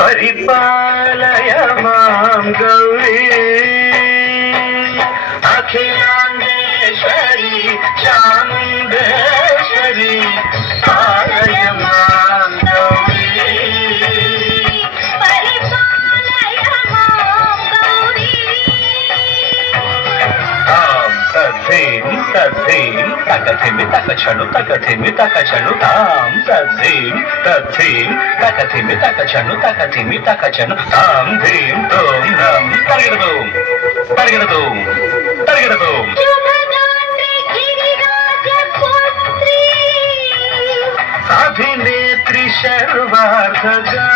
పరిపాలయ మాం గౌరీ అఖిలాండేశ్వరి చాముండేశ్వరి పాలయ మాం గౌరీ పరిపాలయ మాం గౌరీ తాం తద్ధీం తద్ధీం తకధిమి తకచను తకధిమి తకచను తాం తద్ధీం తద్ధీం తకధిమి తకచను తకధిమి తకచను తాం ధీం తోం నం తరిగడదోం తరిగడదోం తరిగడదోం శుభదాత్రి గిరిరాజపుత్రి అభినేత్రి శర్వార్ధగా